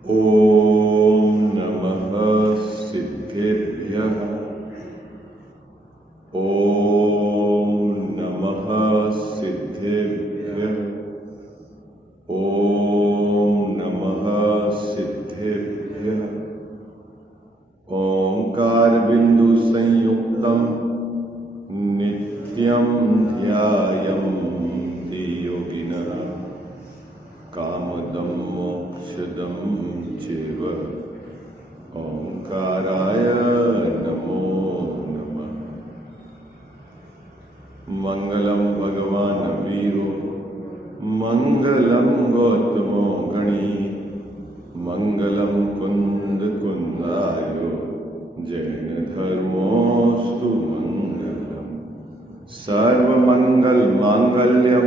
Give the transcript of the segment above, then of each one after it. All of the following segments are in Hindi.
ॐ नमः सिद्धेभ्यः। ॐ नमः सिद्धेभ्यः। ॐ नमः सिद्धेभ्यः। ओंकार बिंदु संयुक्तं नित्यं ध्यायन्ति योगिनः कामदं मोक्षदं चैव। ओंकाराय नमो नमः। मंगलम भगवान वीरो मंगलम गौतमो गणी मंगलम कुंद कुंदायो जैन धर्मोस्तु मंगलम। सर्वमंगल मांगल्यम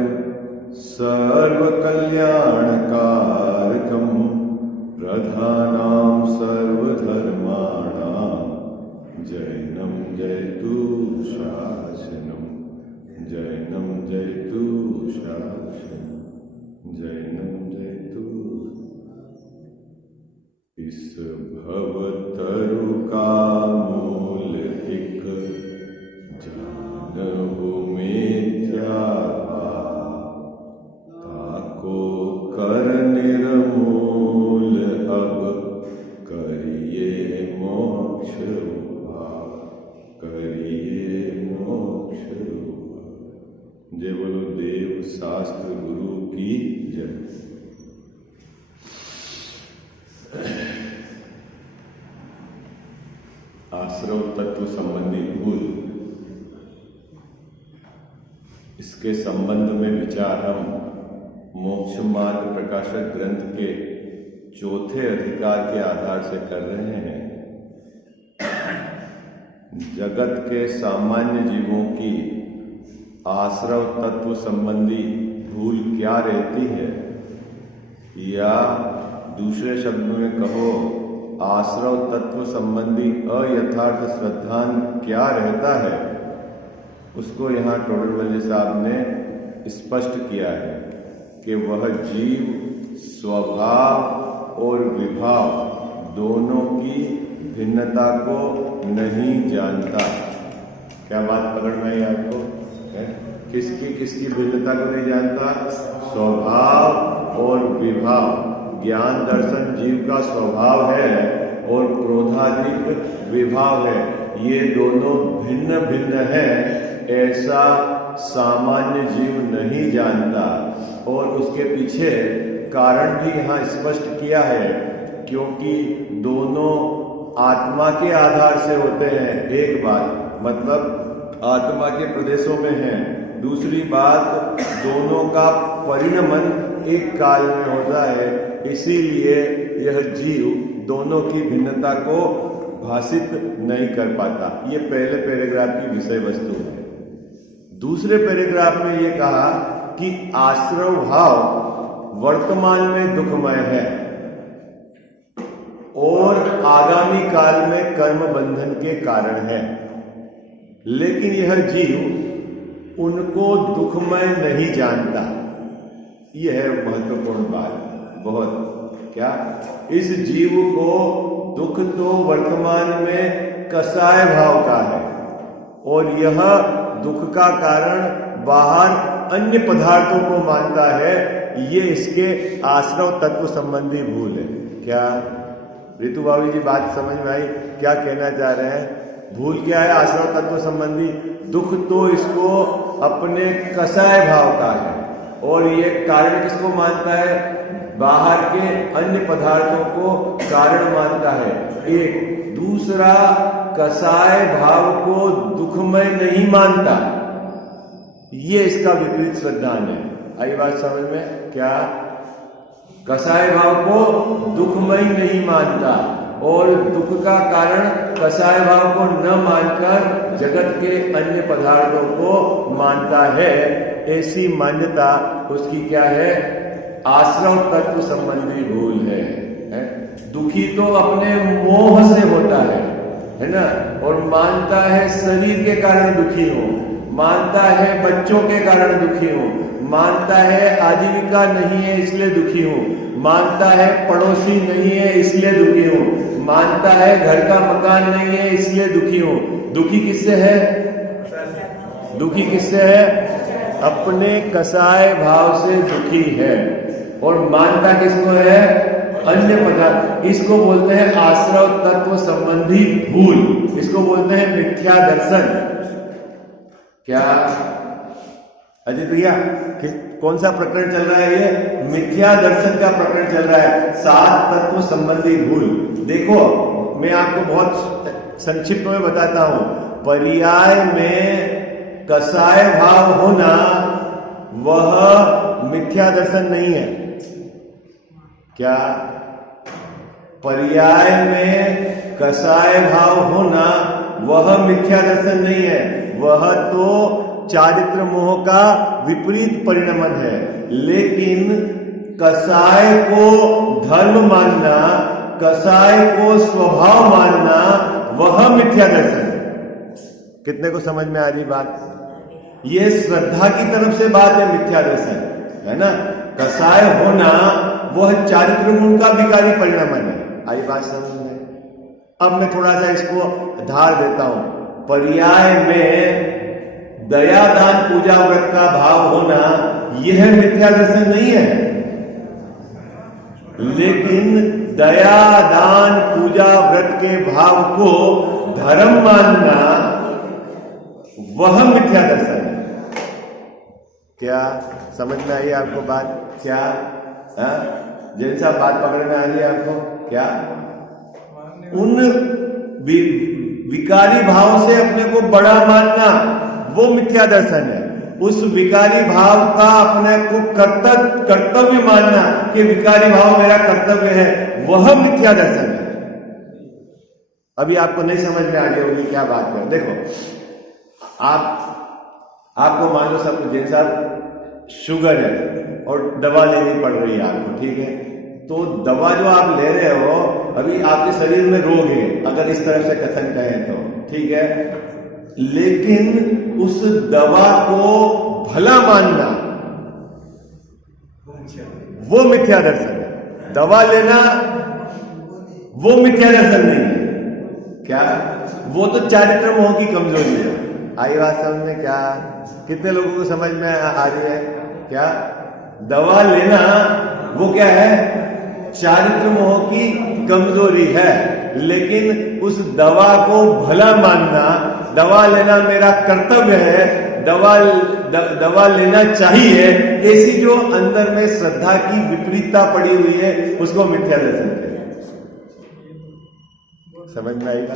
सर्वकल्याणकारकम प्रधानां सर्वधर्माणां जैनं जयतु शासनम। जैनं जयतु शासनम। जैनं जयतु। इस भवतरु का मूल एक जानहु मिथ्या ताको कर निर्मूल अब करिए मोक्ष भाव। करिए मोक्ष भाव। जय बोलो देव शास्त्र गुरु की जय। आश्रव तत्व संबंधी भूल, इसके संबंध में विचार हम मोक्ष मार्ग प्रकाशक ग्रंथ के चौथे अधिकार के आधार से कर रहे हैं। जगत के सामान्य जीवों की आश्रव तत्व संबंधी भूल क्या रहती है, या दूसरे शब्दों में कहो आश्रव तत्व संबंधी अयथार्थ श्रद्धान क्या रहता है, उसको यहाँ टोडरमल साहब ने स्पष्ट किया है कि वह जीव स्वभाव और विभाव दोनों की भिन्नता को नहीं जानता। क्या बात पकड़ में आई आपको? किसकी भिन्नता को नहीं जानता? स्वभाव और विभाव। ज्ञान दर्शन जीव का स्वभाव है और क्रोधाधिक विभाव है। ये दोनों भिन्न भिन्न है, ऐसा सामान्य जीव नहीं जानता। और उसके पीछे कारण भी यहाँ स्पष्ट किया है, क्योंकि दोनों आत्मा के आधार से होते हैं। एक बात मतलब आत्मा के प्रदेशों में है, दूसरी बात दोनों का परिणमन एक काल में होता है। इसीलिए यह जीव दोनों की भिन्नता को भाषित नहीं कर पाता। ये पहले पैराग्राफ की विषय वस्तु है। दूसरे पैराग्राफ में ये कहा कि आश्रव भाव वर्तमान में दुखमय है और आगामी काल में कर्म बंधन के कारण है, लेकिन यह जीव उनको दुखमय नहीं जानता। यह है महत्वपूर्ण बात। बहुत क्या, इस जीव को दुख तो वर्तमान में कसाय भाव का है और यह दुख का कारण बाहर अन्य पदार्थों को मानता है। ये इसके आश्रव तत्व संबंधी भूल है। क्या ऋतु भाभी जी बात समझ में आई? क्या कहना चाह रहे हैं? भूल क्या है आश्रव तत्व संबंधी? दुख तो इसको अपने कसाय भाव का है और ये कारण किसको मानता है? बाहर के अन्य पदार्थों को कारण मानता है। एक दूसरा कसाय भाव को दुखमय नहीं मानता। ये इसका विपरीत श्रद्धान है। आई बात समझ में? क्या कसाय भाव को दुखमय नहीं मानता और दुख का कारण कसाय भाव को न मानकर जगत के अन्य पदार्थों को मानता है। ऐसी मान्यता उसकी क्या है? आश्रव तत्व संबंधी भूल है? दुखी तो अपने मोह से होता है ना, और मानता है शरीर के कारण दुखी हो। मानता है बच्चों के कारण दुखी हूं, मानता है आजीविका नहीं है इसलिए दुखी हूं, मानता है पड़ोसी नहीं है इसलिए दुखी हूं, मानता है घर का मकान नहीं है इसलिए दुखी हूं। दुखी किससे है? दुखी किससे है? अपने कसाय भाव से दुखी है। और मानता किसको है? अन्य पदार्थ। इसको बोलते हैं आश्रव तत्व संबंधी भूल, इसको बोलते हैं मिथ्या दर्शन। क्या अजय भैया कौन सा प्रकरण चल रहा है? ये मिथ्या दर्शन का प्रकरण चल रहा है, 7 तत्व संबंधी भूल। देखो मैं आपको बहुत संक्षिप्त में बताता हूं। पर्याय में कसाय भाव होना वह मिथ्या दर्शन नहीं है। क्या? पर्याय में कसाय भाव होना वह मिथ्या दर्शन नहीं है, वह तो चारित्र मोह का विपरीत परिणमन है। लेकिन कसाय को धर्म मानना, कसाय को स्वभाव मानना वह मिथ्या दर्शन है। कितने को समझ में आ रही बात? ये श्रद्धा की तरफ से बात है, मिथ्या दर्शन है ना। कसाय होना वह चारित्र गुण का विकारी परिणमन है। आई बात समझ में? अब मैं थोड़ा सा इसको धार देता हूं। पर्याय में दया दान पूजा व्रत का भाव होना यह मिथ्या दर्शन नहीं है, लेकिन दया दान पूजा व्रत के भाव को धर्म मानना वह मिथ्या दर्शन है। क्या समझ में आई आपको बात? क्या जैसा बात पकड़ में आ रही है आपको? क्या उन विकारी भाव से अपने को बड़ा मानना वो मिथ्या दर्शन है। उस विकारी भाव का अपने को कर्तव्य मानना कि विकारी भाव मेरा कर्तव्य है, वह मिथ्या दर्शन है। अभी आपको नहीं समझ में आ रही होगी क्या बात है। देखो आपको मान लो सब जैसा शुगर है और दवा लेनी पड़ रही है आपको, ठीक है? तो दवा जो आप ले रहे हो, अभी आपके शरीर में रोग है, अगर इस तरह से कथन कहें तो, ठीक है? लेकिन उस दवा को भला मानना वो मिथ्या दर्शन है। दवा लेना वो मिथ्या दर्शन नहीं है। क्या? वो तो चारित्र मोह की कमजोरी है। आई बात समझ में? क्या कितने लोगों को समझ में आ रही है? क्या दवा लेना वो क्या है? चारित्र मोह की कमजोरी है। लेकिन उस दवा को भला मानना, दवा लेना मेरा कर्तव्य है, दवा लेना चाहिए, ऐसी जो अंदर में श्रद्धा की विपरीतता पड़ी हुई है उसको मिथ्या दर्शन कहते हैं। समझ में आएगा?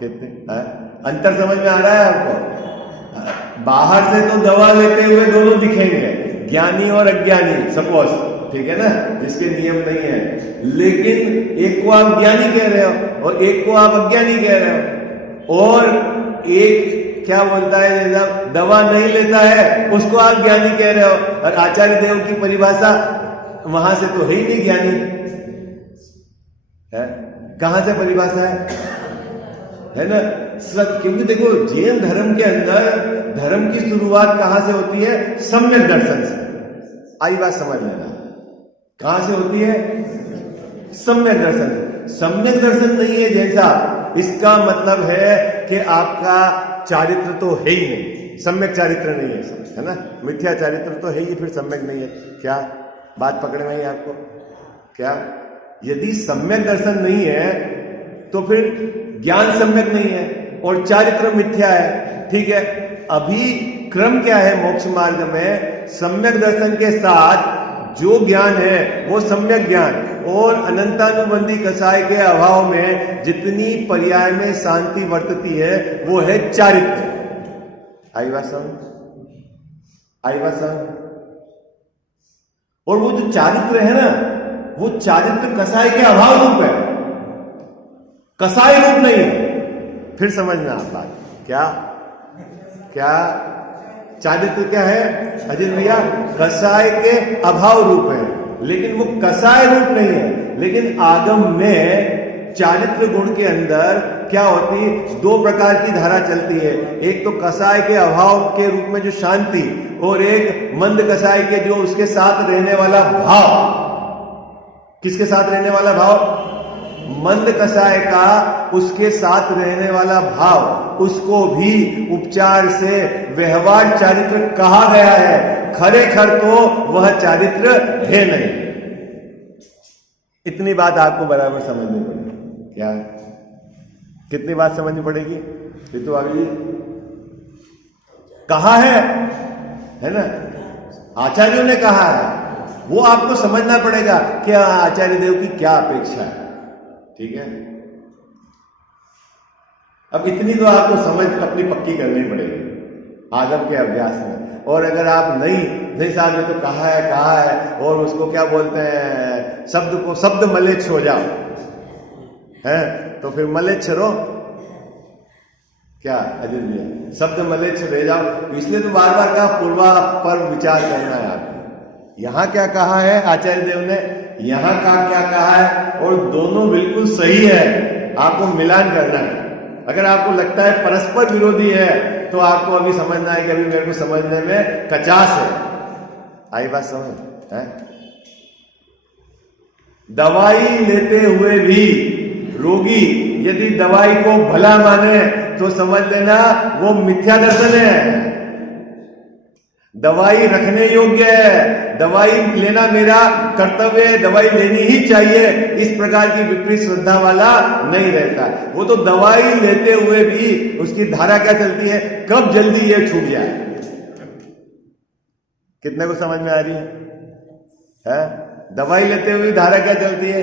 कितने अंतर समझ में आ रहा है आपको? बाहर से तो दवा लेते हुए दोनों दिखेंगे, ज्ञानी और अज्ञानी, सपोज, ठीक है ना, जिसके नियम नहीं है। लेकिन एक को आप ज्ञानी कह रहे हो और एक को आप अज्ञानी कह रहे हो, और एक क्या बोलता है जैसा दवा नहीं लेता है उसको आप ज्ञानी कह रहे हो, और आचार्य देव की परिभाषा वहां से तो है ही नहीं ज्ञानी है। कहां से परिभाषा है ना? क्योंकि देखो जैन धर्म के अंदर धर्म की शुरुआत कहां से होती है? सम्यक दर्शन से। आई बात समझ लेना, कहां से होती है? सम्यक दर्शन से। सम्यक दर्शन नहीं है जैसा, इसका मतलब है कि आपका चारित्र तो है ही नहीं, सम्यक चारित्र नहीं है ना? मिथ्या चारित्र तो है ही, फिर सम्यक नहीं है। क्या बात पकड़ में आई आपको? क्या यदि सम्यक दर्शन नहीं है तो फिर ज्ञान सम्यक नहीं है और चारित्र मिथ्या है, ठीक है? अभी क्रम क्या है मोक्ष मार्ग में? सम्यक दर्शन के साथ जो ज्ञान है वो सम्यक ज्ञान, और अनंतानुबंधी कसाय के अभाव में जितनी पर्याय में शांति वर्तती है वो है चारित्र। आई बात समझ? आई बात समझ? और वो जो चारित्र है ना, वो चारित्र कसाय के अभाव रूप है, कसाय रूप नहीं है। फिर समझना आप बात। क्या क्या चारित्र क्या है अजय भैया? कसाय के अभाव रूप है, लेकिन वो कसाय रूप नहीं है। लेकिन आगम में चारित्र गुण के अंदर क्या होती, दो प्रकार की धारा चलती है। एक तो कसाय के अभाव के रूप में जो शांति, और एक मंद कसाय के जो उसके साथ रहने वाला भाव। किसके साथ रहने वाला भाव? मंद कसाय का उसके साथ रहने वाला भाव, उसको भी उपचार से व्यवहार चारित्र कहा गया है। खरेखर तो वह चारित्र है नहीं। इतनी बात आपको बराबर समझनी पड़ेगी। क्या कितनी बात समझनी पड़ेगी? तो अभी कहा है ना, आचार्यों ने कहा है, वो आपको समझना पड़ेगा कि आचार्य देव की क्या अपेक्षा है। ठीक है, अब इतनी तो आपको समझ अपनी पक्की करनी पड़ेगी आगम के अभ्यास में। और अगर आप नहीं साहब ये तो कहा है और उसको क्या बोलते हैं, शब्द मलेच्छ हो जाओ, है तो फिर मलेच्छ रहो। क्या अजित भैया, शब्द मलेच्छ रह जाओ। इसलिए तो बार बार कहा पूर्वा पर विचार करना है आपको। यहां क्या कहा है आचार्य देव ने, यहां का क्या कहा है, और दोनों बिल्कुल सही है। आपको मिलान करना है। अगर आपको लगता है परस्पर विरोधी है तो आपको अभी समझना है कि अभी मेरे को समझने में कचास है। आई बात समझ है? दवाई लेते हुए भी रोगी यदि दवाई को भला माने तो समझ लेना वो मिथ्या दर्शन है। दवाई रखने योग्य है, दवाई लेना मेरा कर्तव्य है, दवाई लेनी ही चाहिए, इस प्रकार की विपरीत श्रद्धा वाला नहीं रहता। वो तो दवाई लेते हुए भी उसकी धारा क्या चलती है, कब जल्दी ये छूट जाए। कितने को समझ में आ रही है? दवाई लेते हुए धारा क्या चलती है?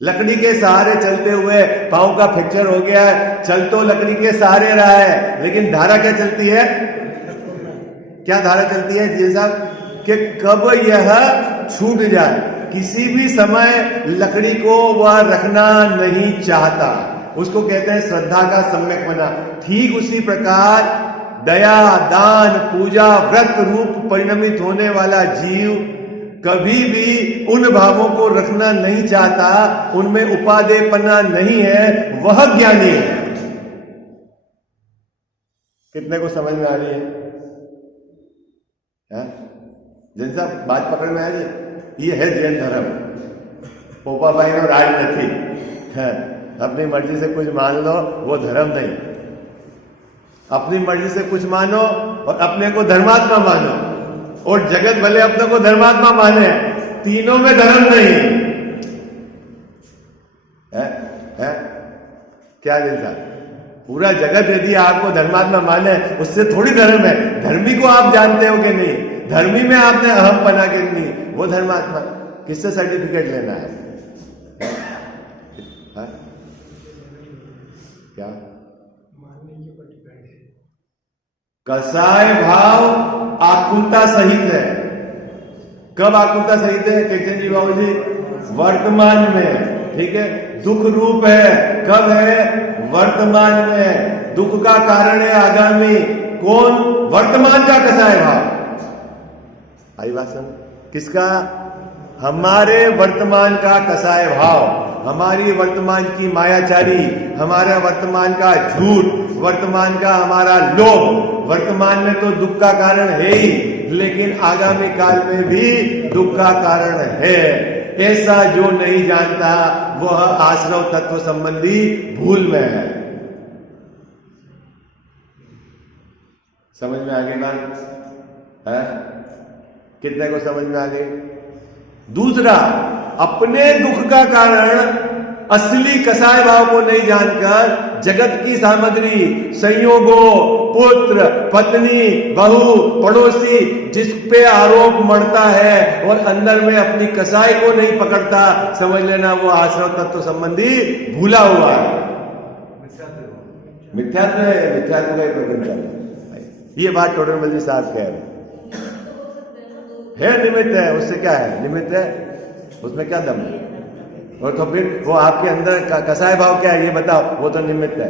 लकड़ी के सहारे चलते हुए पांव का फ्रैक्चर हो गया है, चल तो लकड़ी के सहारे रहा है, लेकिन धारा क्या चलती है? क्या धारा चलती है जी साहब, कि कब यह छूट जाए। किसी भी समय लकड़ी को वह रखना नहीं चाहता, उसको कहते हैं श्रद्धा का सम्यक बना। ठीक उसी प्रकार दया, दान, पूजा, व्रत रूप परिणमित होने वाला जीव कभी भी उन भावों को रखना नहीं चाहता, उनमें उपादेयपना नहीं है, वह ज्ञानी है। कितने को समझ में आ रही है? जैन साहब बात पकड़ में आ रही? ये है जैन धर्म। पोपा भाई ने राजनीति है, अपनी मर्जी से कुछ मान लो वो धर्म नहीं। अपनी मर्जी से कुछ मानो और अपने को धर्मात्मा मानो, और जगत भले अपने को धर्मात्मा माने, तीनों में धर्म नहीं है। क्या जैन साहब, पूरा जगत यदि आपको धर्मात्मा माने उससे थोड़ी धर्म है। धर्मी को आप जानते हो कि नहीं? धर्मी में आपने अहम पना के नहीं, वो धर्मात्मा। किससे सर्टिफिकेट लेना है? क्या कसाय भाव आकुलता सहित है। कब आकुलता सहित है कहते जी बाबू जी? वर्तमान में। ठीक है, दुख रूप है। कब है? वर्तमान में। दुख का कारण है आगामी। कौन? वर्तमान का कसाय भाव। आई बात समझ? किसका? हमारे वर्तमान का कसाय भाव, हमारी वर्तमान की मायाचारी, हमारा वर्तमान का झूठ, वर्तमान का हमारा लोभ। वर्तमान में तो दुख का कारण है ही, लेकिन आगामी काल में भी दुख का कारण है। ऐसा जो नहीं जानता वह आश्रव तत्व संबंधी भूल में है। समझ में आ गई बात है? कितने को समझ में आ गई? दूसरा, अपने दुख का कारण असली कसाय भाव को नहीं जानकर जगत की सामग्री, संयोगों, पुत्र, पत्नी, बहू, पड़ोसी, जिस पे आरोप मढ़ता है और अंदर में अपनी कसाई को नहीं पकड़ता, समझ लेना वो आश्रव तत्व संबंधी भूला हुआ है। मिथ्यात्व है, मिथ्यात्व का ही प्रकरण। ये बात टोडरमल जी साहब कह रहे है। निमित्त है, उससे क्या है? निमित्त है, उसमें क्या दम है? और तो फिर वो आपके अंदर का कसाय भाव क्या है ये बताओ? वो तो निमित्त है।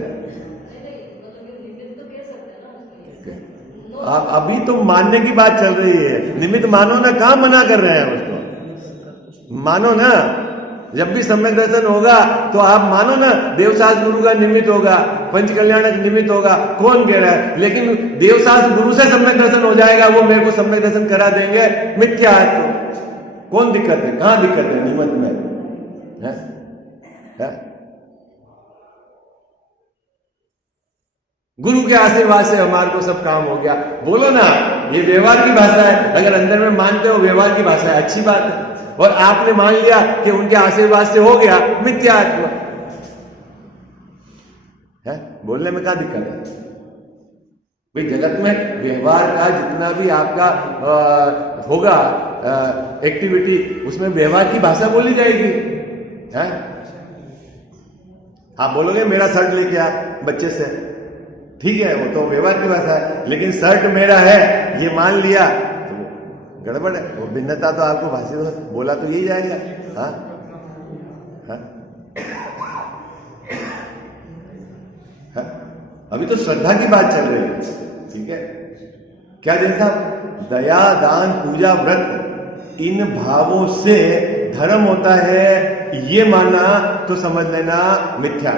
आप अभी तो मानने की बात चल रही है। निमित्त मानो ना, कहां मना कर रहे हैं उसको? मानो ना, जब भी सम्यक दर्शन होगा तो आप मानो ना देवशास्त्र गुरु का निमित्त होगा, पंच कल्याणक निमित्त होगा, कौन कह रहा है, लेकिन देवशास्त्र गुरु से सम्यक दर्शन हो जाएगा, वो मेरे को सम्यक दर्शन करा देंगे, मिथ्या है। तो कौन दिक्कत है, कहां दिक्कत है निमित्त में है? गुरु के आशीर्वाद से हमारे को सब काम हो गया। बोलो ना, ये व्यवहार की भाषा है, अगर अंदर में मानते हो व्यवहार की भाषा है, अच्छी बात है। और आपने मान लिया कि उनके आशीर्वाद से हो गया, मिथ्यात्व है। बोलने में क्या दिक्कत है भाई? जगत में व्यवहार का जितना भी आपका होगा एक्टिविटी, उसमें व्यवहार की भाषा बोली जाएगी है? आप बोलोगे मेरा शर्ट लेके आ बच्चे से, ठीक है, वो तो व्यवहार की भाषा है, लेकिन शर्ट मेरा है ये मान लिया तो गड़बड़ है। वो भिन्नता तो आपको भाषी बोला तो यही जाएगा। हाँ हाँ हाँ? अभी तो श्रद्धा की बात चल रही है, ठीक है। क्या देखा? दया, दान, पूजा, व्रत, इन भावों से धर्म होता है, ये माना तो समझ लेना मिथ्या।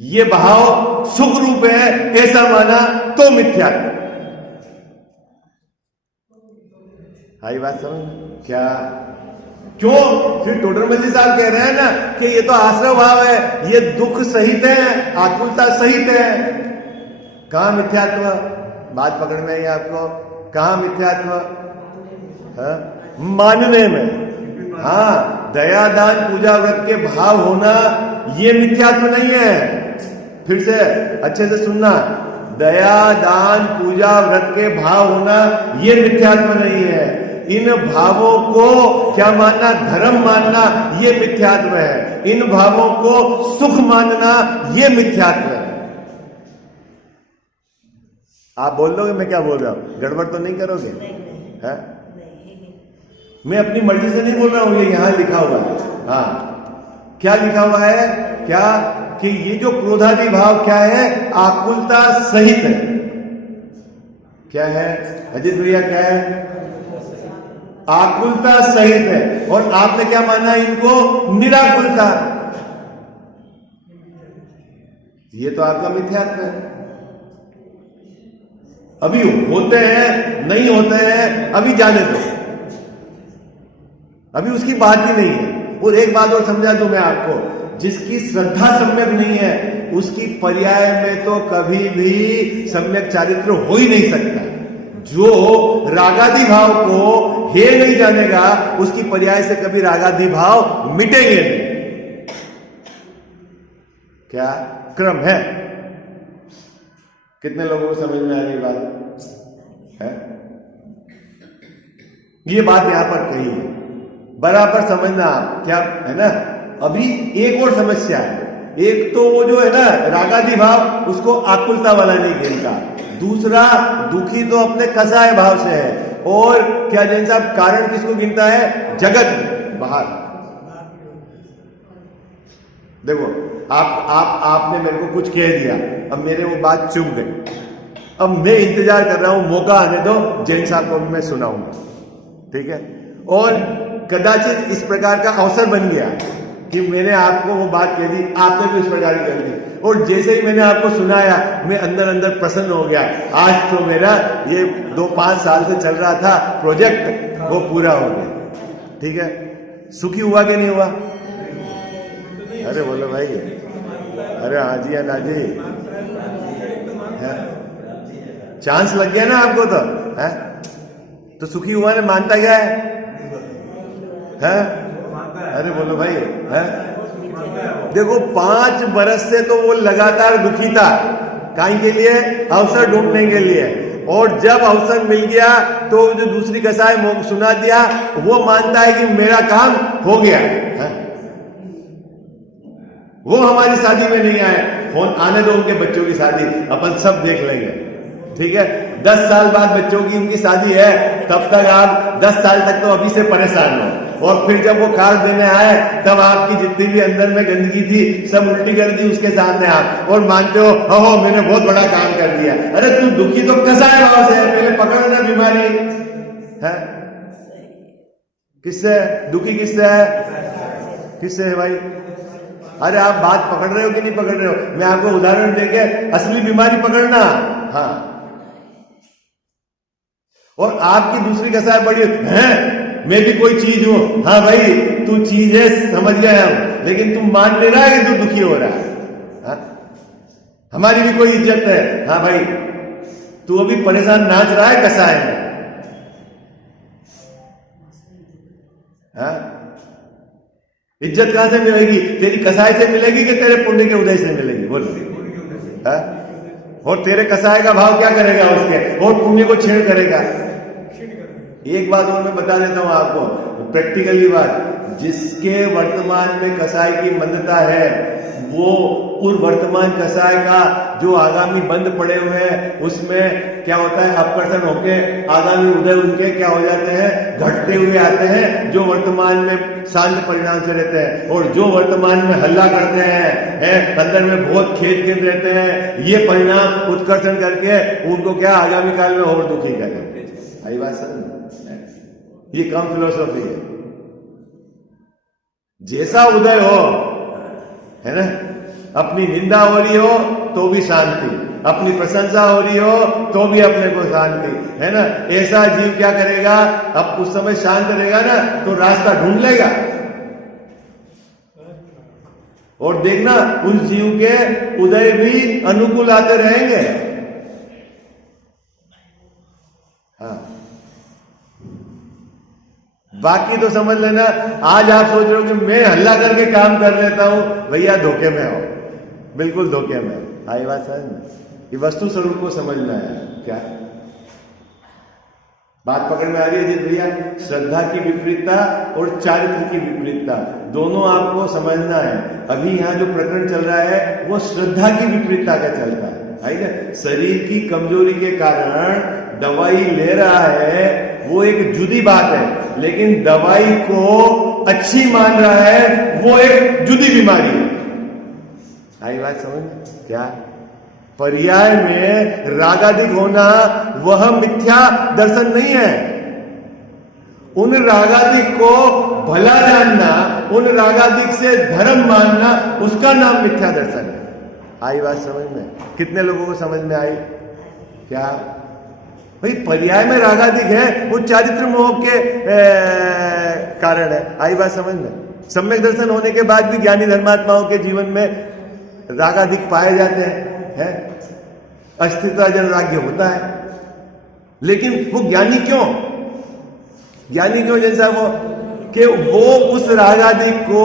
ये भाव सुख रूप है ऐसा माना तो मिथ्या। आई बात समझ? क्या क्यों? फिर टोडरमल जी साहब कह रहे हैं ना कि ये तो आश्रय भाव है, ये दुख सहित है, आकुलता सहित है। कहां मिथ्यात्व? बात पकड़ में आई आपको? कहां मिथ्यात्व? मानने में। हाँ, दया, दान, पूजा, व्रत के भाव होना ये मिथ्यात्व नहीं है। फिर से अच्छे से सुनना, दया, दान, पूजा, व्रत के भाव होना ये मिथ्यात्व नहीं है। इन भावों को क्या मानना? धर्म मानना ये मिथ्यात्व है। इन भावों को सुख मानना ये मिथ्यात्व है। आप बोल दोगे मैं क्या बोल रहा हूं? गड़बड़ तो नहीं करोगे? है? मैं अपनी मर्जी से नहीं बोल रहा हूं, ये यहां लिखा हुआ है। हाँ, क्या लिखा हुआ है? क्या कि ये जो क्रोधादि भाव क्या है? आकुलता सहित है। क्या है अजीत भैया? क्या है? आकुलता सहित है। और आपने क्या माना इनको? निराकुलता। ये तो आपका मिथ्यात्व है। अभी होते हैं नहीं होते हैं अभी जाने दो, अभी उसकी बात ही नहीं है। और एक बात और समझा दूं मैं आपको, जिसकी श्रद्धा सम्यक नहीं है उसकी पर्याय में तो कभी भी सम्यक चारित्र हो ही नहीं सकता। जो रागादि भाव को हे नहीं जानेगा उसकी पर्याय से कभी रागादि भाव मिटेंगे नहीं। क्या क्रम है? कितने लोगों को समझ में आ रही बात है? ये बात यहां पर कही है, बराबर समझना क्या है ना। अभी एक और समस्या है। एक तो वो जो है ना रागादि भाव, उसको आकुलता वाला नहीं गिनता। दूसरा, दुखी तो अपने कसाय भाव से है। और क्या जैन साहब कारण किसको गिनता है? जगत बाहर। देखो आपने मेरे को कुछ कह दिया, अब मेरे वो बात चुप गई। अब मैं इंतजार कर रहा हूं मौका आने दो, जैन साहब को मैं सुनाऊंगा, ठीक है। और कदाचित इस प्रकार का अवसर बन गया कि मैंने आपको वो बात कह दी, आपने भी इस प्रकार की कर दी। और जैसे ही मैंने आपको सुनाया मैं अंदर अंदर प्रसन्न हो गया। आज तो मेरा ये 2-5 साल से चल रहा था प्रोजेक्ट, वो पूरा हो गया, ठीक है। सुखी हुआ कि नहीं हुआ? अरे बोलो भाई, अरे हाँ जी, ना जी, चांस लग गया ना आपको तो सुखी हुआ ना। मानता क्या है? अरे बोलो भाई, देखो 5 बरस से तो वो लगातार दुखी था, काहे के लिए? अवसर ढूंढने के लिए। और जब अवसर मिल गया तो जो दूसरी कसाई सुना दिया, वो मानता है कि मेरा काम हो गया है। वो हमारी शादी में नहीं आए, फोन आने दो उनके बच्चों की शादी, अपन सब देख लेंगे, ठीक है। 10 साल बाद बच्चों की उनकी शादी है, तब तक आप 10 साल तक तो अभी से परेशान हो। और फिर जब वो कार्ड देने आए तब आपकी जितनी भी अंदर में गंदगी थी सब उल्टी कर दी उसके सामने आप, और मानते हो हो मैंने बहुत बड़ा काम कर दिया। अरे तू दुखी तो कसाय भाव से है, पहले पकड़ना बीमारी है। किससे है? दुखी किससे है? किससे है भाई? अरे आप बात पकड़ रहे हो कि नहीं पकड़ रहे हो? मैं आपको उदाहरण देके असली बीमारी पकड़ना। हाँ, और आपकी दूसरी कसाय बड़ी है, मैं भी कोई चीज हूं। हाँ भाई, तू चीज है, समझ गए हम, लेकिन तू मान ले रहा है कि तू दुखी हो रहा है। हाँ? हमारी भी कोई इज्जत है। हाँ भाई, तू अभी परेशान नाच रहा है कसाय में। हाँ? इज्जत कहां से मिलेगी? तेरी कसाय से मिलेगी कि तेरे पुण्य के उदय से मिलेगी? बोल। हाँ? और तेरे कसाय का भाव क्या करेगा उसके, और पुण्य को छेड़ करेगा। एक बात और मैं बता देता हूं आपको, प्रैक्टिकली बात, जिसके वर्तमान में कसाय की मंदता है, वो उस वर्तमान कसाय का जो आगामी बंद पड़े हुए हैं उसमें क्या होता है, अपकर्षण होके आगामी उदय उनके क्या हो जाते हैं, घटते हुए आते हैं, जो वर्तमान में शांत परिणाम से रहते हैं। और जो वर्तमान में हल्ला करते हैं, अंदर में बहुत खेद खेद रहते हैं, ये परिणाम उत्कर्षण करके उनको क्या आगामी काल में और दुखी करेंगे। आई बात समझ? ये कम फिलोसॉफी है। जैसा उदय हो, है ना, अपनी निंदा हो रही हो तो भी शांति, अपनी प्रशंसा हो रही हो तो भी अपने को शांति, है ना। ऐसा जीव क्या करेगा, अब उस समय शांत रहेगा ना तो रास्ता ढूंढ लेगा। और देखना उस जीव के उदय भी अनुकूल आते रहेंगे। हाँ, बाकी तो समझ लेना, आज आप सोच रहे हो कि मैं हल्ला करके काम कर लेता हूं, भैया धोखे में हो, बिल्कुल धोखे में। आई बात समझ में? ये वस्तु स्वरूप को समझना है। क्या बात पकड़ में आ रही है जी भैया? श्रद्धा की विपरीतता और चारित्र की विपरीतता दोनों आपको समझना है। अभी यहां जो प्रकरण चल रहा है वो श्रद्धा की विपरीतता का चल रहा है। शरीर की कमजोरी के कारण दवाई ले रहा है, वो एक जुदी बात है, लेकिन दवाई को अच्छी मान रहा है, वो एक जुदी बीमारी है। आई बात समझ? क्या पर्याय में रागादिक होना वह मिथ्या दर्शन नहीं है। उन रागादिक को भला जानना, उन रागादिक से धर्म मानना, उसका नाम मिथ्या दर्शन है। आई बात समझ में? कितने लोगों को समझ में आई? क्या भाई पर्याय में रागादिक है, वो चारित्र मोह के कारण है। आई बात समझ में? सम्यक दर्शन होने के बाद भी ज्ञानी धर्मात्माओं के जीवन में रागादिक पाए जाते हैं, अस्थिरता जन राज्य होता है, लेकिन वो ज्ञानी क्यों? ज्ञानी क्यों जैसा वो कि वो उस रागादिक को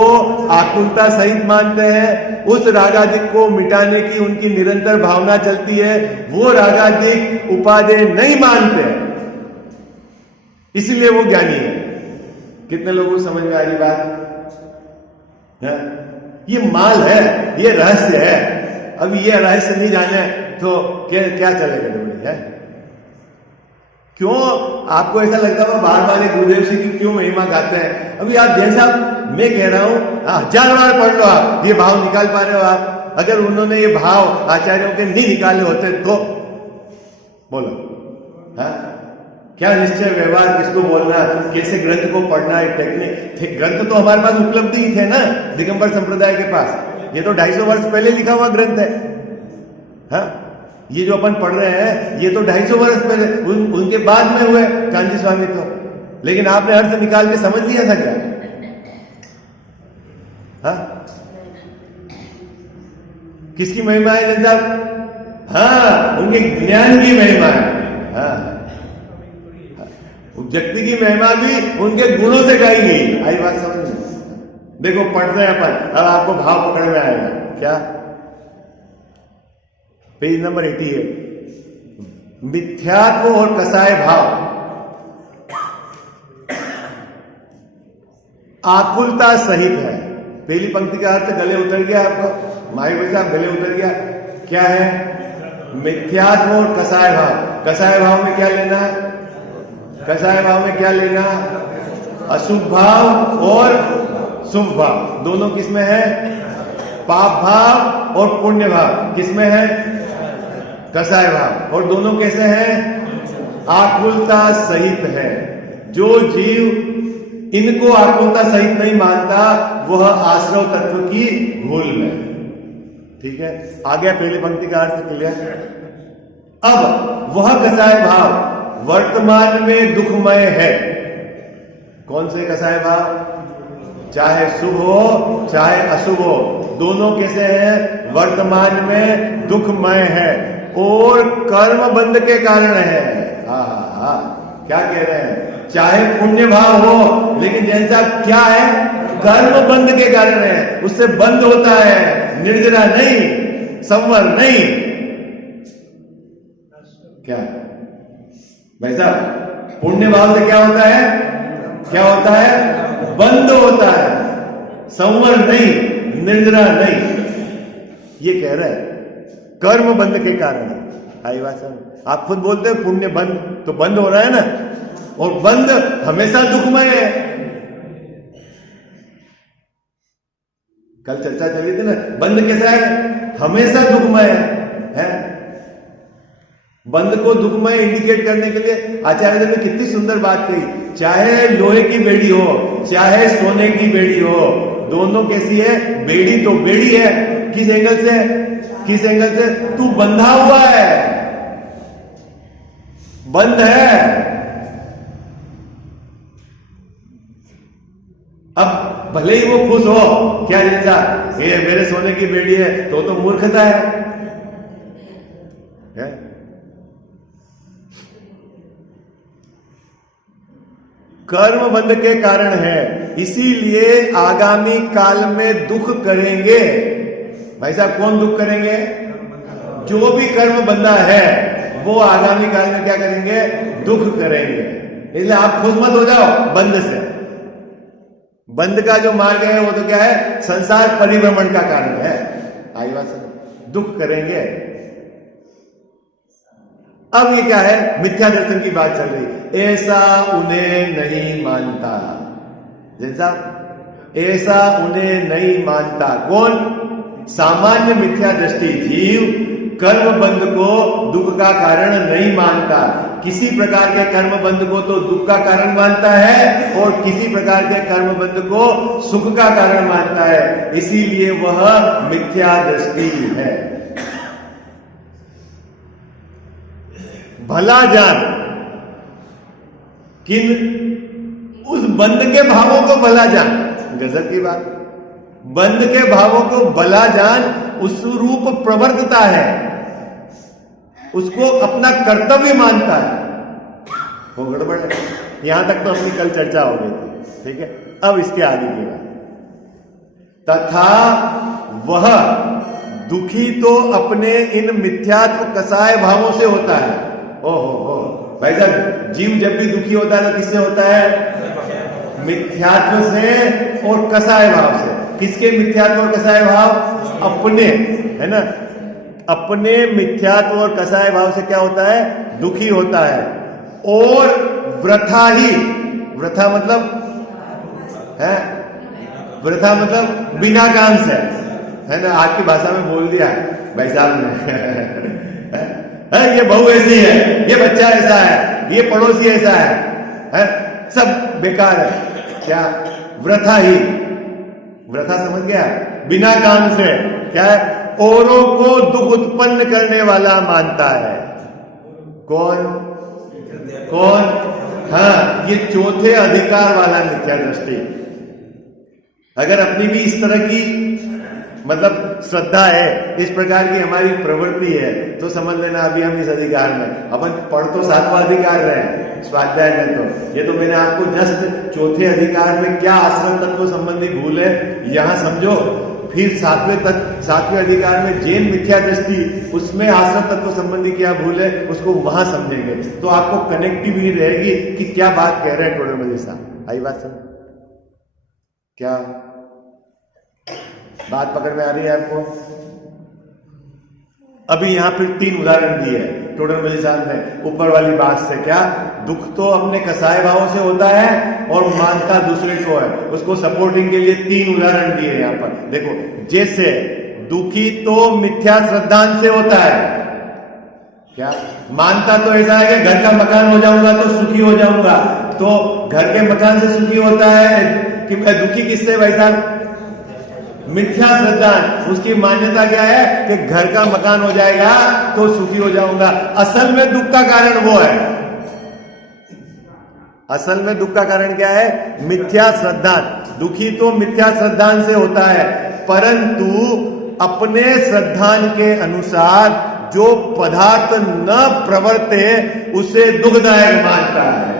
आकुलता सहित मानते हैं, उस रागादिक को मिटाने की उनकी निरंतर भावना चलती है, वो रागादिक उपादेय नहीं मानते, इसलिए वो ज्ञानी है। कितने लोगों को समझ में आ रही बात है? ये माल है, ये रहस्य है। अब ये रहस्य नहीं जाने तो क्या चलेगा डबड़ी है? क्यों आपको ऐसा लगता है बार बार गुरुदेव जी की क्यों महिमा गाते हैं? अभी आप जैसा मैं कह रहा हूं 1000 बार पढ़ लो, आप ये भाव निकाल पा रहे हो? आप अगर उन्होंने ये भाव आचार्यों के नहीं निकाले होते तो बोलो, हाँ? क्या निश्चय व्यवहार किसको बोलना, कैसे ग्रंथ को पढ़ना है, टेक्निक ग्रंथ तो हमारे पास उपलब्ध ही थे ना दिगंबर संप्रदाय के पास। ये तो 250 वर्ष पहले लिखा हुआ ग्रंथ है। हाँ, ये जो अपन पढ़ रहे हैं ये तो 250 वर्ष पहले उनके बाद में हुए कांची स्वामी तो, लेकिन आपने अर्थ निकाल के समझ लिया था क्या? हाँ, किसकी महिमा है जन साहब? हाँ, उनके ज्ञान की महिमा है। हाँ, व्यक्ति की महिमा भी उनके गुणों से गाई गई। आई बात समझ में? देखो पढ़ते हैं अपन, अब आपको भाव पकड़ में आएगा। क्या? पेज नंबर 88, मिथ्यात्व और कसाय भाव। आकुलता सहित है। पहली पंक्ति का अर्थ गले उतर गया आपको? माई भाई साहब गले उतर गया। क्या है? मिथ्यात्व और कसाय भाव। कसाय भाव में क्या लेना? कसाय भाव में क्या लेना? अशुभ भाव और शुभ भाव दोनों किसमें है? पाप भाव और पुण्य भाव किसमें है? कसाय भाव। और दोनों कैसे हैं? आकुलता सहित है। जो जीव इनको आत्मता सहित नहीं मानता, वह आश्रव तत्व की भूल में। ठीक है, आ गया पहली पंक्ति का अर्थ क्लियर। अब वह कसाय भाव वर्तमान में दुखमय है। कौन से कसाय भाव? चाहे शुभ हो चाहे अशुभ हो, दोनों कैसे हैं? वर्तमान में दुखमय है और कर्म बंध के कारण है। क्या कह रहे हैं? चाहे पुण्य भाव हो, लेकिन जैन साहब क्या है? कर्म बंध के कारण है, उससे बंद होता है, निर्जरा नहीं, संवर नहीं। क्या भाई साहब, पुण्य भाव से क्या होता है? क्या होता है? बंद होता है, संवर नहीं, निर्जरा नहीं। ये कह रहा है कर्म बंद के कारण है। आई बात समझ? आप खुद बोलते हो पुण्य बंद, तो बंद हो रहा है ना, और बंद हमेशा दुखमय है। कल चर्चा चली थी ना, बंद कैसा है? हमेशा दुखमय है। बंद को दुखमय इंडिकेट करने के लिए आचार्य ने कितनी सुंदर बात कही। चाहे लोहे की बेड़ी हो, चाहे सोने की बेड़ी हो, दोनों कैसी है? बेड़ी तो बेड़ी है। किस एंगल से? किस एंगल से? तू बंधा हुआ है, बंद है। अब भले ही वो खुश हो, क्या जैसा ये मेरे सोने की बेड़ी है, तो मूर्खता है? कर्म बंध के कारण है, इसीलिए आगामी काल में दुख करेंगे। भाई साहब, कौन दुख करेंगे? जो भी कर्म बंधा है वो आगामी काल में क्या करेंगे? दुख करेंगे। इसलिए आप खुश मत हो जाओ बंध से। बंध का जो मार्ग है वो तो क्या है? संसार परिभ्रमण का कारण है। आई बात समझ? दुख करेंगे। अब ये क्या है? मिथ्या दर्शन की बात चल रही। ऐसा उन्हें नहीं मानता। जैसा ऐसा उन्हें नहीं मानता कौन? सामान्य मिथ्या दृष्टि जीव कर्म बंध को दुख का कारण नहीं मानता। किसी प्रकार के कर्म बंध को तो दुख का कारण मानता है और किसी प्रकार के कर्म बंध को सुख का कारण मानता है, इसीलिए वह मिथ्या दृष्टि है। भला जान किन उस बंध के भावों को भला जान। गजब की बात। बंध के भावों को भला जान, उस रूप प्रवर्तता है, उसको अपना कर्तव्य मानता है। वो गड़बड़ है। यहां तक तो अपनी कल चर्चा हो गई थी। ठीक है, अब इसके आगे की बात। तथा वह दुखी तो अपने इन मिथ्यात्व कसाय भावों से होता है। ओहो भाई साहब, जीव जब भी दुखी होता है तो किससे होता है? मिथ्यात्व से और कसाय भाव से। किसके मिथ्यात्व और कसाय भाव? अपने, है ना? अपने मिथ्यात्व और कसाय भाव से क्या होता है? दुखी होता है। और वृथा ही, वृथा मतलब है, वृथा मतलब बिना काम से, है ना? आज की भाषा में बोल दिया भाई साहब ने ये बहू ऐसी है, ये बच्चा ऐसा है, ये पड़ोसी ऐसा है, सब बेकार है। क्या? वृथा ही। वृथा समझ गया? बिना काम से। क्या है? औरों को दुख उत्पन्न करने वाला मानता है। कौन? कौन? हाँ, ये चौथे अधिकार वाला मिथ्या दृष्टि। अगर अपनी भी इस तरह की मतलब श्रद्धा है, इस प्रकार की हमारी प्रवृत्ति है, तो समझ लेना अभी हम इस अधिकार में, अपन पढ़ तो 7वां अधिकार रहे हैं स्वाध्याय में। तो ये तो मैंने आपको जस्ट चौथे अधिकार में क्या आश्रम तत्व संबंधी भूल है यहां समझो, फिर 7वें अधिकार में जैन मिथ्या दृष्टि, उसमें आश्रम तत्व संबंधी क्या भूल है उसको वहां समझेंगे, तो आपको कनेक्टिविटी रहेगी कि क्या बात कह रहे हैं टोडरमल जी साहब। आई बात समझ? क्या बात पकड़ में आ रही है आपको? अभी यहां फिर 3 उदाहरण दिए हैं टोडरमल जी साहब ने ऊपर वाली बात से। क्या? दुख तो अपने कसाय भावों से होता है और मानता दूसरे को है। उसको सपोर्टिंग के लिए 3 उदाहरण दिए यहां पर। देखो, जैसे दुखी तो मिथ्या श्रद्धांत से होता है, क्या मानता तो ऐसा है कि घर का मकान हो जाऊंगा तो सुखी हो जाऊंगा, तो घर के मकान से सुखी होता है कि दुखी किससे भाई साहब? मिथ्या श्रद्धा। उसकी मान्यता क्या है कि घर का मकान हो जाएगा तो सुखी हो जाऊंगा। असल में दुख का कारण वो है, असल में दुख का कारण क्या है? मिथ्या श्रद्धा। दुखी तो मिथ्या श्रद्धा से होता है, परंतु अपने श्रद्धा के अनुसार जो पदार्थ न प्रवर्ते उसे दुखदायक मानता है।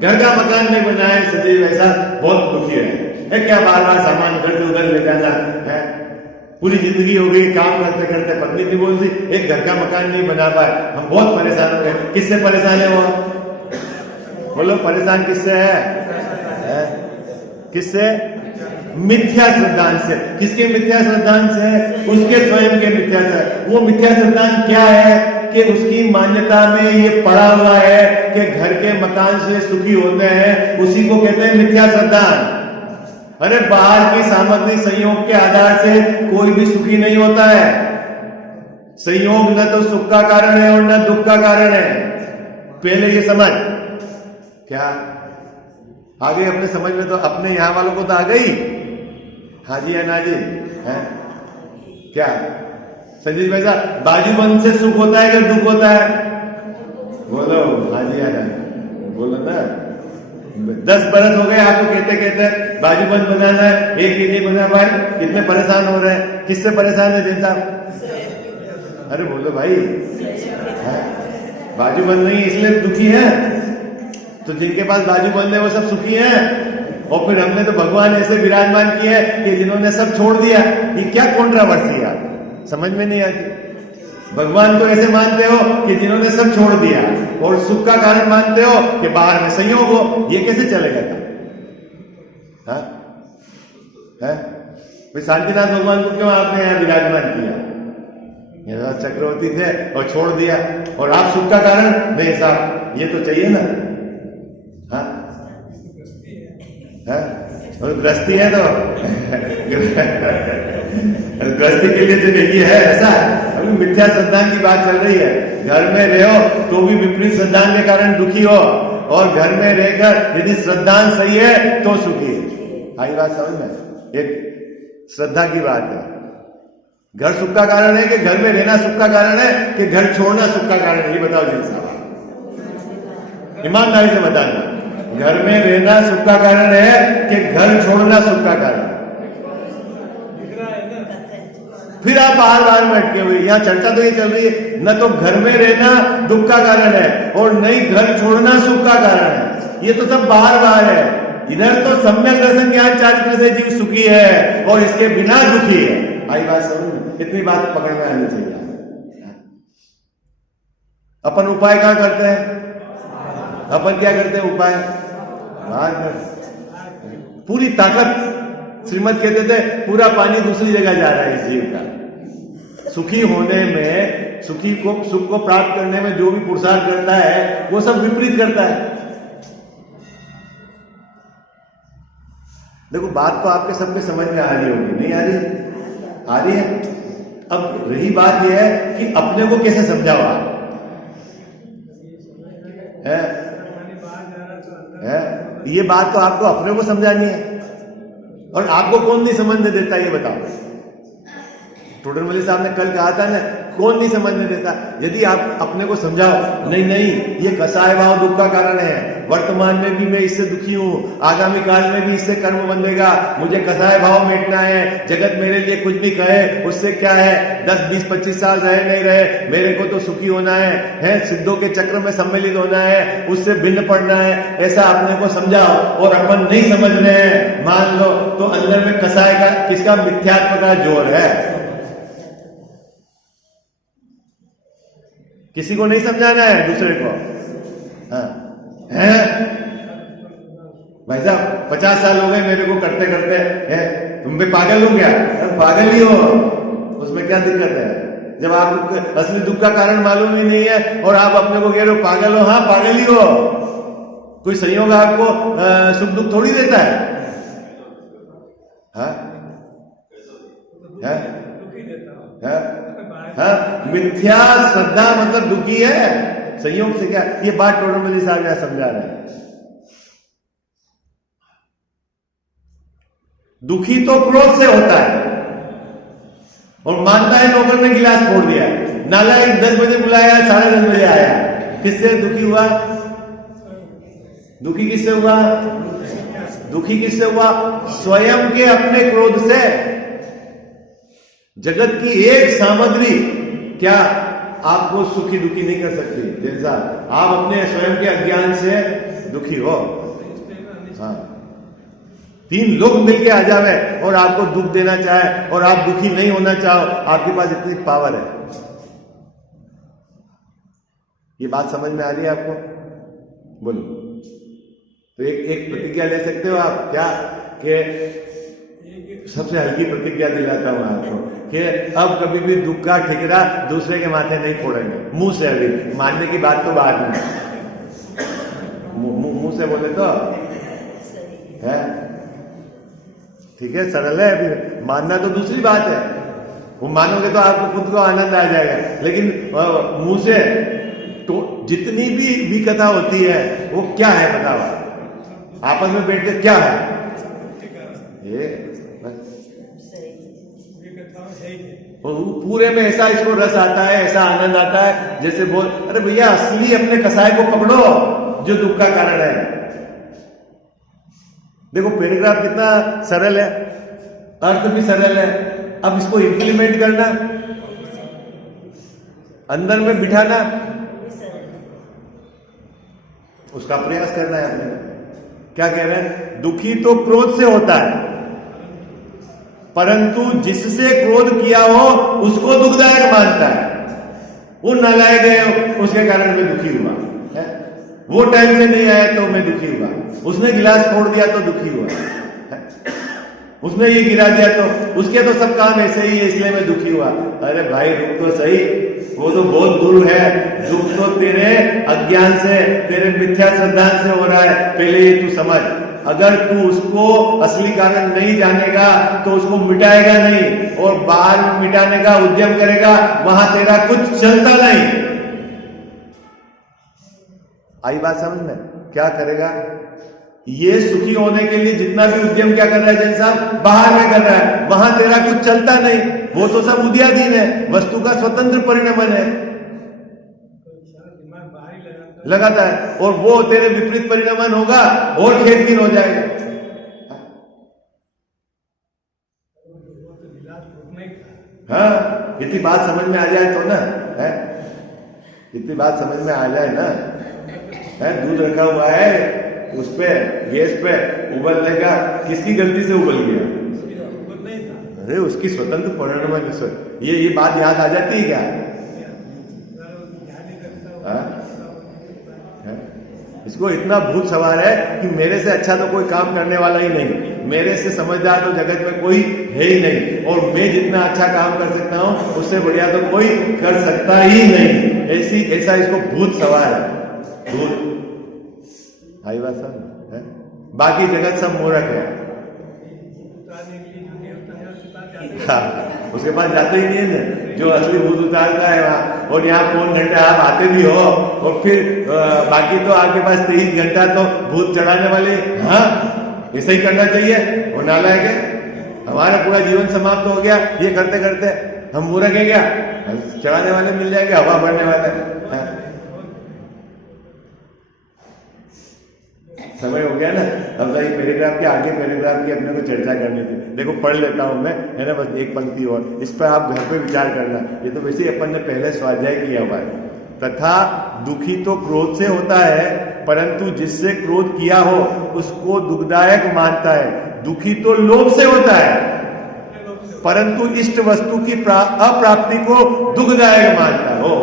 घर का मकान नहीं बनाए सदैव ऐसा बहुत दुखी है, क्या बार बार सामान इधर से उधर ले जाना है। पूरी जिंदगी हो गई काम करते करते, पत्नी भी बोलती एक घर का मकान नहीं बना पाए, हम बहुत परेशान हो गए। किससे परेशान है वो? बोलो परेशान किससे है? किससे? मिथ्या श्रद्धांत से। किसके मिथ्या श्रद्धांत से? उसके स्वयं के मिथ्या श्रद्धांत। वो मिथ्या श्रद्धांत क्या है कि उसकी मान्यता में ये पड़ा हुआ है कि घर के मकान से सुखी होते हैं, उसी को कहते हैं मिथ्या श्रद्धांत। अरे बाहर की सामग्री संयोग के आधार से कोई भी सुखी नहीं होता है। संयोग न तो सुख का कारण है और न दुख का कारण है, पहले ये समझ। क्या आ गई अपने समझ में? तो अपने यहां वालों को तो आ गई। हाँ जी है ना जी है क्या संजीव भाई साहब? बाजूबंद से सुख होता है कि दुख होता है? बोलो हाँ जी है ना, बोलो ना। 10 बरस हो गए आपको कहते कहते बाजूबंद बनाना है, एक ही नहीं बना पाए, कितने परेशान हो रहे हैं। किससे परेशान है जैन साहब? अरे बोलो भाई, बाजूबंद नहीं इसलिए दुखी है, तो जिनके पास बाजूबंद है वो सब सुखी हैं। और फिर हमने तो भगवान ऐसे विराजमान किए हैं कि जिन्होंने सब छोड़ दिया। ये क्या कॉन्ट्रावर्सी है? समझ में नहीं आती। भगवान तो ऐसे मानते हो कि जिन्होंने सब छोड़ दिया, और सुख का कारण मानते हो कि बाहर में संयोग हो। ये कैसे चलेगा? भाई शांतिनाथ भगवान को क्यों आपने यहां विराजमान किया? चक्रवर्ती थे और छोड़ दिया, और आप सुख का कारण नहीं साहब, ये तो चाहिए ना। और गृहस्थी है तो गृहस्थी के लिए जो ये है ऐसा। अभी मिथ्या श्रद्धा की बात चल रही है। घर में रहो तो भी विपरीत श्रद्धा के कारण दुखी हो, और घर में रहकर यदि श्रद्धा सही है तो सुखी है। आई बात समझ में? एक श्रद्धा की बात है। घर सुख का कारण है कि घर में रहना सुख का कारण है कि घर छोड़ना सुख का कारण है? ये बताओ जी साहब, ईमानदारी से बताना। घर में रहना सुख का कारण है कि घर छोड़ना सुख का कारण? फिर आप बार बार में अटके हुए। यहां चर्चा तो ये चल रही है, न तो घर में रहना दुख का कारण है और न ही घर छोड़ना सुख का कारण है। ये तो सब बार बार है। इधर तो सम्यक दर्शन ज्ञान चारित्र से जीव सुखी है और इसके बिना दुखी है। आई बात समझ? इतनी बात पकड़ में आनी चाहिए। अपन उपाय कहां करते हैं? अपन क्या करते हैं उपाय? बाहर कर। पूरी ताकत श्रीमद कहते थे पूरा पानी दूसरी जगह जा रहा है इस जीव का। सुखी होने में, सुख को प्राप्त करने में जो भी पुरुषार्थ करता है वो सब विपरीत करता है। देखो बात तो आपके सबके समझ में आ रही होगी, नहीं आ रही? आ रही है। अब रही बात यह है कि अपने को कैसे समझाओ आप? ये बात तो आपको अपने को समझानी है, और आपको कौन नहीं समझने देता ये बताओ। टोडरमल साहब ने कल कहा था ना, कौन नहीं समझने देता? यदि आप अपने को समझाओ नहीं ये कसाय भाव दुख का कारण है, वर्तमान में भी मैं इससे दुखी हूं, आगामी काल में भी इससे कर्म बंधेगा, मुझे कसाय भाव मिटना है, जगत मेरे लिए कुछ भी कहे उससे क्या है, 10, 20, 25 साल रहे नहीं रहे, मेरे को तो सुखी होना है सिद्धों के चक्र में सम्मिलित होना है, उससे भिन्न पड़ना है, ऐसा अपने को समझाओ। और अपन नहीं समझ रहे हैं मान लो, तो अंदर में कसाय का किसका? मिथ्यात्व का जोर है। किसी को नहीं समझाना है दूसरे को। भाई साहब 50 साल हो गए मेरे को करते करते, तुम भी पागल हो क्या? पागल ही हो, उसमें क्या दिक्कत है? जब आपको असली दुख का कारण मालूम ही नहीं है और आप अपने को कह रहे हो पागल हो। हाँ पागल ही हो। कोई संयोग आपको सुख दुख थोड़ी देता है। मिथ्या श्रद्धा मतलब दुखी है। संयोग से क्या, ये बात टोडरमल साहब यहां समझा रहे हैं। दुखी तो क्रोध से होता है और मानता है नौकर ने गिलास फोड़ दिया, नालायक 10 बजे बुलाया, 10:30 बजे आया। किससे दुखी हुआ? दुखी किससे हुआ? दुखी किससे हुआ? स्वयं के अपने क्रोध से। जगत की एक सामग्री क्या आपको सुखी दुखी नहीं कर सकती। जैसा आप अपने स्वयं के अज्ञान से दुखी हो। हाँ, 3 लोग मिलके आ जावे और आपको दुख देना चाहे और आप दुखी नहीं होना चाहो, आपके पास इतनी पावर है। ये बात समझ में आ रही है आपको? बोलो। तो एक प्रतिज्ञा ले सकते हो आप क्या, कि सबसे हल्की प्रतिज्ञा दिलाता हूं आपको कि अब कभी भी दुख का ठिकरा दूसरे के माथे नहीं फोड़ेंगे। मुंह से, अभी मानने की बात तो बाद में, मुंह से बोले तो है ठीक है, सरल है। अभी मानना तो दूसरी बात है, वो मानोगे तो आपको खुद को आनंद आ जाएगा, लेकिन मुंह से तो जितनी भी कथा होती है वो क्या है बताओ? आपस में बैठ के क्या है ये? पूरे में ऐसा इसको रस आता है, ऐसा आनंद आता है, जैसे बोल, अरे भैया असली अपने कसाय को पकड़ो जो दुख का कारण है। देखो पैराग्राफ कितना सरल है, अर्थ भी सरल है। अब इसको इंप्लीमेंट करना, अंदर में बिठाना, उसका प्रयास करना है अपने। क्या कह रहे हैं? दुखी तो क्रोध से होता है, परंतु जिससे क्रोध किया हो उसको दुखदायक मानता है। वो नालायक है, उसके कारण मैं दुखी हुआ है। वो टाइम से नहीं आया तो मैं दुखी हुआ, उसने गिलास फोड़ दिया तो दुखी हुआ है। उसने ये गिरा दिया तो उसके तो सब काम ऐसे ही है, इसलिए मैं दुखी हुआ। अरे भाई रुक तो सही, वो तो बहुत दूर है। दुख तो तेरे अज्ञान से, तेरे मिथ्या श्रद्धा से हो रहा है। पहले ये तू समझ, अगर तू उसको असली कारण नहीं जानेगा तो उसको मिटाएगा नहीं, और बाहर मिटाने का उद्यम करेगा, वहां तेरा कुछ चलता नहीं। आई बात समझ में? क्या करेगा? ये सुखी होने के लिए जितना भी उद्यम क्या कर रहा है जैन साहब, बाहर में कर रहा है, वहां तेरा कुछ चलता नहीं। वो तो सब उद्याधीन है, वस्तु का स्वतंत्र परिणमन है, लगाता है, और वो तेरे विपरीत परिणमन होगा और खेदहीन हो जाएगा। हाँ, इतनी बात समझ में आ जाए तो ना है, इतनी बात समझ में आ जाए ना है। दूध रखा हुआ है उस पे, गैस पे उबलने का, किसकी गलती से उबल गया? अरे उसकी स्वतंत्र परिणमन। ये बात याद आ जाती है क्या? इसको इतना भूत सवार है कि मेरे से अच्छा तो कोई काम करने वाला ही नहीं, मेरे से समझदार तो जगत में कोई है ही नहीं, और मैं जितना अच्छा काम कर सकता हूं उससे बढ़िया तो कोई कर सकता ही नहीं। ऐसा इसको भूत सवार है, भूत। आई बात है? बाकी जगत सब मूर्ख है। हाँ, उसके पास जाते ही नहीं है जो असली भूत उतारता है वहां। और यहाँ फोन घंटे आप आते भी हो, और फिर बाकी तो आपके पास 23 घंटा तो भूत चढ़ाने वाले। हाँ, ऐसा ही करना चाहिए। वो नालायक है, हमारा पूरा जीवन समाप्त हो गया ये करते करते। हम मूर्ख है क्या? चढ़ाने वाले मिल जाएंगे, हवा भरने वाले। समय हो गया ना, अब ये पैराग्राफ के आगे पैराग्राफ की अपने को चर्चा करनी थी। देखो पढ़ लेता हूं मैं, है ना, बस एक पंक्ति और, इस पर आप घर पे विचार करना। ये तो वैसे ही अपन ने पहले स्वाध्याय किया हुआ है। तथा दुखी तो क्रोध से होता है, परंतु जिससे क्रोध किया हो उसको दुखदायक मानता है। दुखी तो लोभ से होता है, परंतु इष्ट वस्तु की अप्राप्ति को दुखदायक मानता है।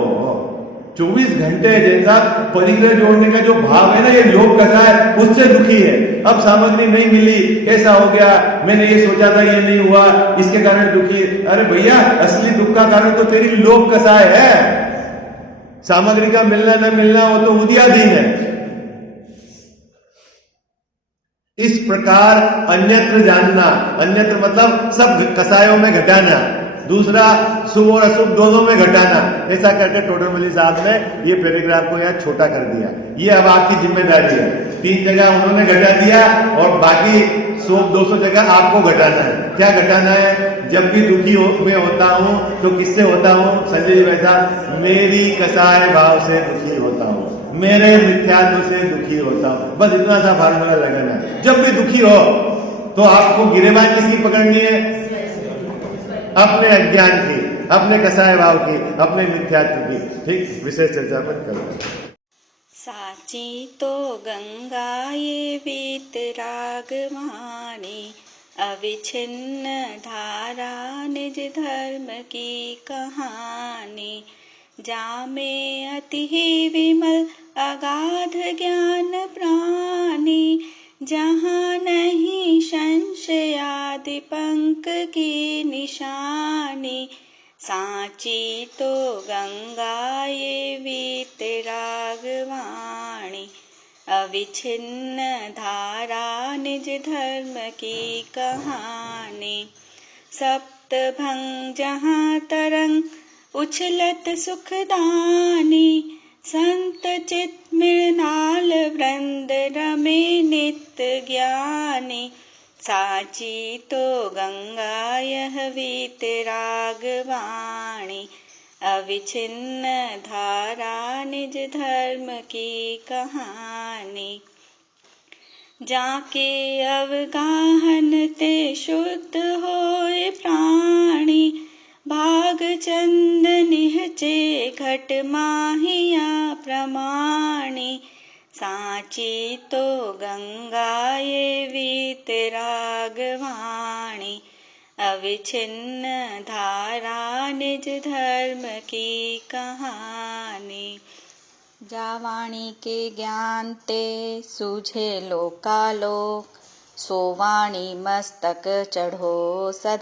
24 घंटे जैसा परिग्रह जोड़ने का जो भाव है ना, ये लोभ कसा है, उससे दुखी है। अब सामग्री नहीं मिली, ऐसा हो गया, मैंने ये सोचा था ये नहीं हुआ, इसके कारण दुखी है। अरे भैया, असली दुख का कारण तो तेरी लोभ कसाय है। सामग्री का मिलना न मिलना वो तो उद्याधीन है। इस प्रकार अन्यत्र जानना, अन्यत्र मतलब सब कसायों में घटाना, दूसरा शुभ और अशुभ दोनों में घटाना। ऐसा करके टोडरमल साहब ने ये पैराग्राफ को यहाँ छोटा कर दिया। ये अब आपकी जिम्मेदारी है। 3 जगह उन्होंने घटा दिया और बाकी 100-200 जगह आपको घटाना है। क्या घटाना है? जब भी दुखी में होता हूँ तो किससे होता हूँ? संजय जी वैसा, मेरी कसाय भाव से दुखी होता हूँ, मेरे मिथ्यात्व से दुखी होता हूँ। बस इतना सा फार्मूला लगाना है। जब भी दुखी हो तो आपको गिरेबान किसकी पकड़नी है? अपने अज्ञान की, अपने कसाय भाव की, अपने मिथ्यात्व की। ठीक, विशेष चर्चा पर करें। साची तो गंगा ये वीतराग वाणी, अविच्छिन्न धारा निज धर्म की कहानी। जामे अति ही विमल अगाध ज्ञान प्राणी, जहाँ नहीं संशयादि पंक की निशानी। साची तो गंगा ये वीतराग वाणी, अविच्छिन्न धारा निज धर्म की कहानी। सप्तभंग जहाँ तरंग उछलत सुखदानी, संत चित मृणाल वृंद रमे नित्य ज्ञानी। साची तो गंगा यह वीतराग वाणी, अविच्छिन्न धारा निज धर्म की कहानी। जाके अवगाहन ते शुद्ध होए प्राणी, भाग चंद निहचे घट माहिया प्रमाणी। साची तो गंगा ये वीतराग वाणी, अविच्छिन्न धारा निज धर्म की कहानी। जावाणी के ज्ञान ते सूझे लोकालोक, सो वाणी मस्तक चढ़ो सदा।